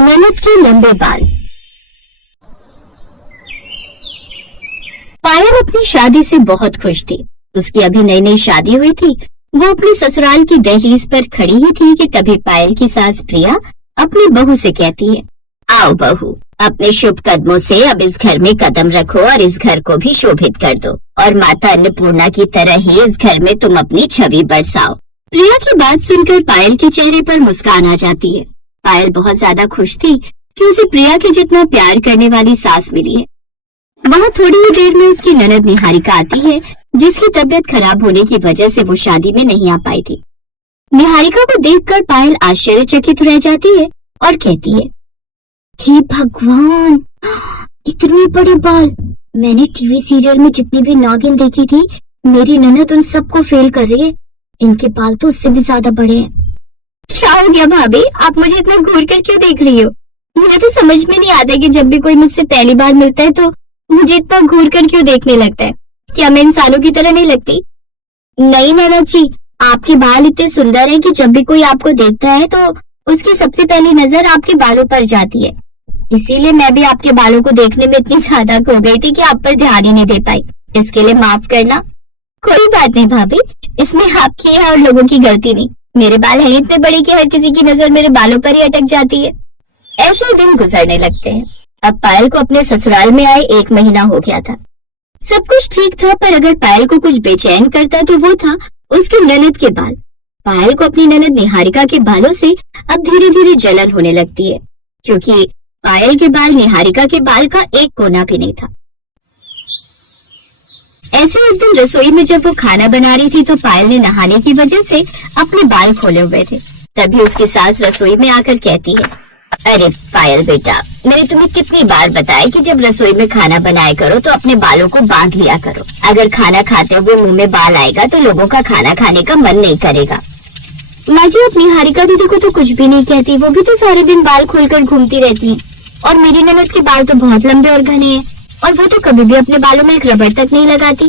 ननद के लंबे बाल। पायल अपनी शादी से बहुत खुश थी। उसकी अभी नई नई शादी हुई थी। वो अपने ससुराल की दहलीज पर खड़ी ही थी कि तभी पायल की सास प्रिया अपनी बहू से कहती है, आओ बहू, अपने शुभ कदमों से अब इस घर में कदम रखो और इस घर को भी शोभित कर दो और माता अन्नपूर्णा की तरह ही इस घर में तुम अपनी छवि बरसाओ। प्रिया की बात सुनकर पायल के चेहरे पर मुस्कान आ जाती है। पायल बहुत ज्यादा खुश थी कि उसे प्रिया के जितना प्यार करने वाली सास मिली है। वहाँ थोड़ी ही देर में उसकी ननद निहारिका आती है, जिसकी तबीयत खराब होने की वजह से वो शादी में नहीं आ पाई थी। निहारिका को देखकर पायल आश्चर्यचकित रह जाती है और कहती है, हे भगवान, इतने बड़े बाल! मैंने टीवी सीरियल में जितनी भी नागिन देखी थी, मेरी ननद उन सबको फेल कर रही है। इनके बाल तो उससे भी ज्यादा बड़े हैं। क्या हो गया भाभी, आप मुझे इतना घूर कर क्यों देख रही हो? मुझे तो समझ में नहीं आता कि जब भी कोई मुझसे पहली बार मिलता है तो मुझे इतना घूर कर क्यों देखने लगता है। क्या मैं इंसानों की तरह नहीं लगती? नहीं ननद जी, आपके बाल इतने सुंदर हैं कि जब भी कोई आपको देखता है तो उसकी सबसे पहली नजर आपके बालों पर जाती है। इसीलिए मैं भी आपके बालों को देखने में इतनी ज्यादा खो गई थी कि आप पर ध्यान ही नहीं दे पाई। इसके लिए माफ करना। कोई बात नहीं भाभी, इसमें आपकी है और लोगों की गलती नहीं। मेरे बाल हैं इतने बड़े कि हर किसी की नजर मेरे बालों पर ही अटक जाती है। ऐसे दिन गुजरने लगते हैं। अब पायल को अपने ससुराल में आए 1 महीना हो गया था। सब कुछ ठीक था, पर अगर पायल को कुछ बेचैन करता तो वो था उसकी ननद के बाल। पायल को अपनी ननद निहारिका के बालों से अब धीरे धीरे जलन होने लगती है, क्योंकि पायल के बाल निहारिका के बाल का एक कोना भी नहीं था। ऐसे एक दिन रसोई में जब वो खाना बना रही थी तो पायल ने नहाने की वजह से अपने बाल खोले हुए थे। तभी उसकी सास रसोई में आकर कहती है, अरे पायल बेटा, मैंने तुम्हें कितनी बार बताया कि जब रसोई में खाना बनाया करो तो अपने बालों को बांध लिया करो। अगर खाना खाते हुए मुंह में बाल आएगा तो लोगों का खाना खाने का मन नहीं करेगा। माँ जी, अपनी निहारिका दीदी को तो कुछ भी नहीं कहती, वो भी तो सारे दिन बाल खोलकर घूमती रहती है। और मेरी ननद के बाल तो बहुत लंबे और घने हैं, और वो तो कभी भी अपने बालों में एक रबड़ तक नहीं लगाती।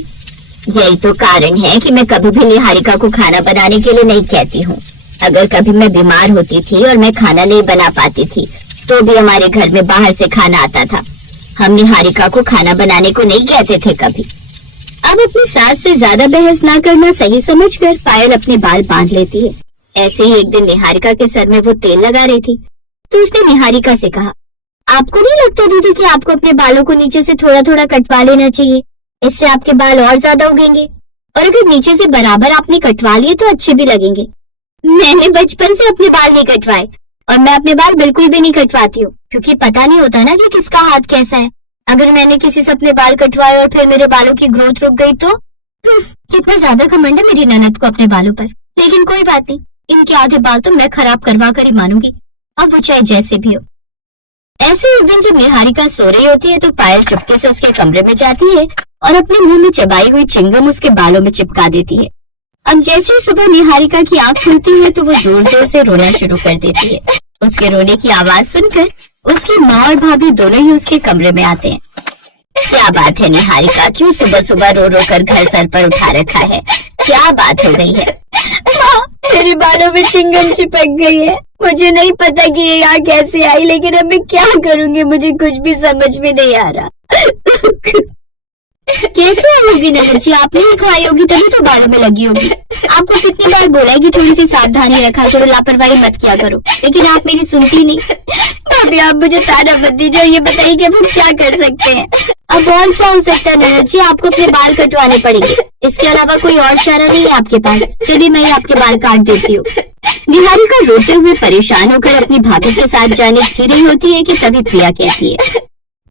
यही तो कारण है कि मैं कभी भी निहारिका को खाना बनाने के लिए नहीं कहती हूँ। अगर कभी मैं बीमार होती थी और मैं खाना नहीं बना पाती थी तो भी हमारे घर में बाहर से खाना आता था। हम निहारिका को खाना बनाने को नहीं कहते थे कभी। अब अपनी सास से ज्यादा बहस ना करना सही समझकर पायल अपने बाल बांध लेती है। ऐसे ही एक दिन निहारिका के सर में वो तेल लगा रही थी तो उसने निहारिका से कहा, आपको नहीं लगता दीदी कि आपको अपने बालों को नीचे से थोड़ा थोड़ा कटवा लेना चाहिए? इससे आपके बाल और ज्यादा उगेंगे, और अगर नीचे से बराबर आपने कटवा लिए तो अच्छे भी लगेंगे। मैंने बचपन से अपने बाल नहीं कटवाए, और मैं अपने बाल बिल्कुल भी नहीं कटवाती हूँ, क्योंकि पता नहीं होता ना कि किसका हाथ कैसा है। अगर मैंने किसी से अपने बाल कटवाए और फिर मेरे बालों की ग्रोथ रुक गई तो कितना ज्यादा घमंड है मेरी ननद को अपने बालों पर। लेकिन कोई बात नहीं, इनके आधे बाल तो मैं खराब करवा कर ही मानूंगी, अब वो चाहे जैसे भी हो। ऐसे एक दिन जब निहारिका सो रही होती है तो पायल चुपके से उसके कमरे में जाती है और अपने मुंह में चबाई हुई चिंगम उसके बालों में चिपका देती है। अब जैसे ही सुबह निहारिका की आंख खुलती है तो वो जोर जोर से रोना शुरू कर देती है। उसके रोने की आवाज सुनकर उसकी माँ और भाभी दोनों ही उसके कमरे में आते हैं। क्या बात है निहारिका, क्यों सुबह सुबह रो रो कर घर सर पर उठा रखा है? क्या बात हो गई है? मेरे बालों में चिंगम चिपक गई है। मुझे नहीं पता कि ये यहाँ कैसे आई, लेकिन अब मैं क्या करूँगी, मुझे कुछ भी समझ में नहीं आ रहा। कैसे होगी ननद जी, आपने ही खाई होगी तभी तो बालों में लगी होगी। आपको कितनी बार बोला है कि थोड़ी सी सावधानी रखा करो, लापरवाही मत किया करो, लेकिन आप मेरी सुनती नहीं। अभी आप मुझे ताना मत दीजिए, ये बताइए कि हम क्या कर सकते हैं? अब और क्या हो सकता है ननद जी, आपको अपने बाल कटवाने पड़ेंगे। इसके अलावा कोई और चारा नहीं है आपके पास। चलिए मैं ही आपके बाल काट देती हूँ। निहारिका रोते हुए परेशान होकर अपनी भाभी के साथ जाने ही रही होती है कि तभी प्रिया कहती है,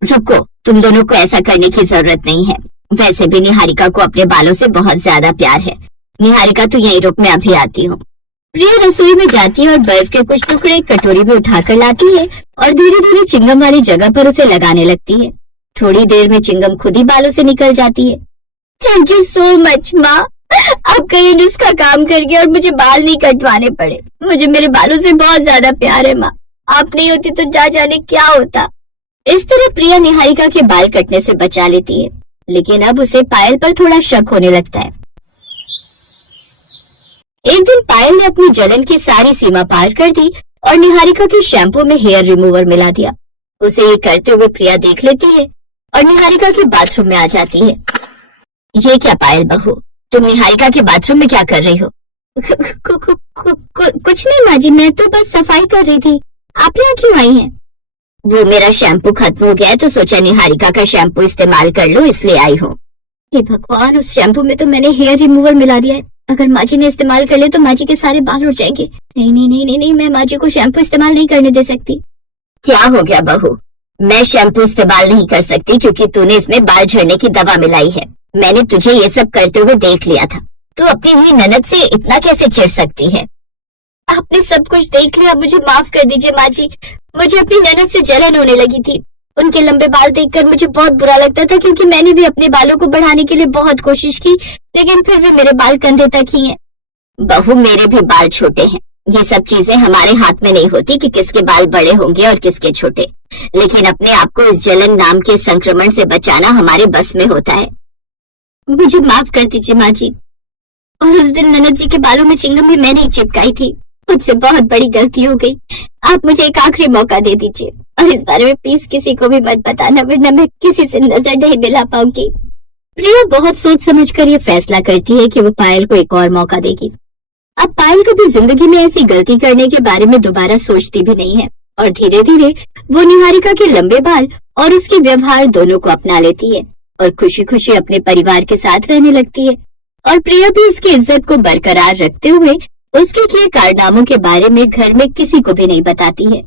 रुको, तुम दोनों को ऐसा करने की जरूरत नहीं है। वैसे भी निहारिका को अपने बालों से बहुत ज्यादा प्यार है। निहारिका तो यही रुक, मैं अभी आती हूँ। प्रिया रसोई में जाती है और बर्फ के कुछ टुकड़े एक कटोरी में उठाकर लाती है और धीरे धीरे चिंगम वाली जगह पर उसे लगाने लगती है। थोड़ी देर में चिंगम खुद ही बालों से निकल जाती है। थैंक यू सो मच माँ, अब कहीं नुस्खा काम कर गया और मुझे बाल नहीं कटवाने पड़े। मुझे मेरे बालों से बहुत ज्यादा प्यार है माँ, आप नहीं होती तो जा जाने क्या होता। इस तरह प्रिया निहारिका के बाल कटने से बचा लेती है, लेकिन अब उसे पायल पर थोड़ा शक होने लगता है। एक दिन पायल ने अपनी जलन की सारी सीमा पार कर दी और निहारिका के शैम्पू में हेयर रिमूवर मिला दिया। उसे ये करते हुए प्रिया देख लेती है और निहारिका के बाथरूम में आ जाती है। ये क्या पायल बहू, तुम निहारिका के बाथरूम में क्या कर रही हो? कुछ नहीं माँ जी, मैं तो बस सफाई कर रही थी। आप यहाँ क्यों आई हैं? वो मेरा शैम्पू खत्म हो गया है तो सोचा निहारिका का शैम्पू इस्तेमाल कर लो, इसलिए आई हूँ। हे भगवान, उस शैम्पू में तो मैंने हेयर रिमूवर मिला दिया है। अगर माँ जी ने इस्तेमाल कर लिया तो माँ जी के सारे बाल उड़ जाएंगे। नहीं नहीं नहीं नहीं नहीं, मैं माँ जी को शैम्पू इस्तेमाल नहीं करने दे सकती। क्या हो गया बहू? मैं शैम्पू इस्तेमाल नहीं कर सकती क्योंकि तूने इसमें बाल झड़ने की दवा मिलाई है। मैंने तुझे ये सब करते हुए देख लिया था। तू अपनी हुई ननद से इतना कैसे चिढ़ सकती है? आपने सब कुछ देख लिया, मुझे माफ कर दीजिए माँ जी। मुझे अपनी ननद से जलन होने लगी थी। उनके लंबे बाल देखकर मुझे बहुत बुरा लगता था क्योंकि मैंने भी अपने बालों को बढ़ाने के लिए बहुत कोशिश की, लेकिन फिर भी मेरे बाल कंधे तक ही हैं। बहू, मेरे भी बाल छोटे हैं। ये सब चीजें हमारे हाथ में नहीं होती कि किसके बाल बड़े होंगे और किसके छोटे, लेकिन अपने आप को इस जलन नाम के संक्रमण से बचाना हमारे बस में होता है। मुझे माफ कर दीजिए माँ जी। और उस दिन ननद जी के बालों में चिंगम भी मैंने ही चिपकाई थी। मुझसे बहुत बड़ी गलती हो गई। आप मुझे एक आखिरी मौका दे दीजिए और इस बारे में प्लीज किसी को भी मत बताना, वरना मैं किसी से नजर नहीं मिला पाऊंगी। प्रिया बहुत सोच समझ कर ये फैसला करती है कि वो पायल को एक और मौका देगी। अब पायल कभी जिंदगी में ऐसी गलती करने के बारे में दोबारा सोचती भी नहीं है और धीरे धीरे वो निहारिका के लंबे बाल और उसके व्यवहार दोनों को अपना लेती है और खुशी खुशी अपने परिवार के साथ रहने लगती है। और प्रिया भी उसकी इज्जत को बरकरार रखते हुए उसके किए कारनामों के बारे में घर में किसी को भी नहीं बताती है।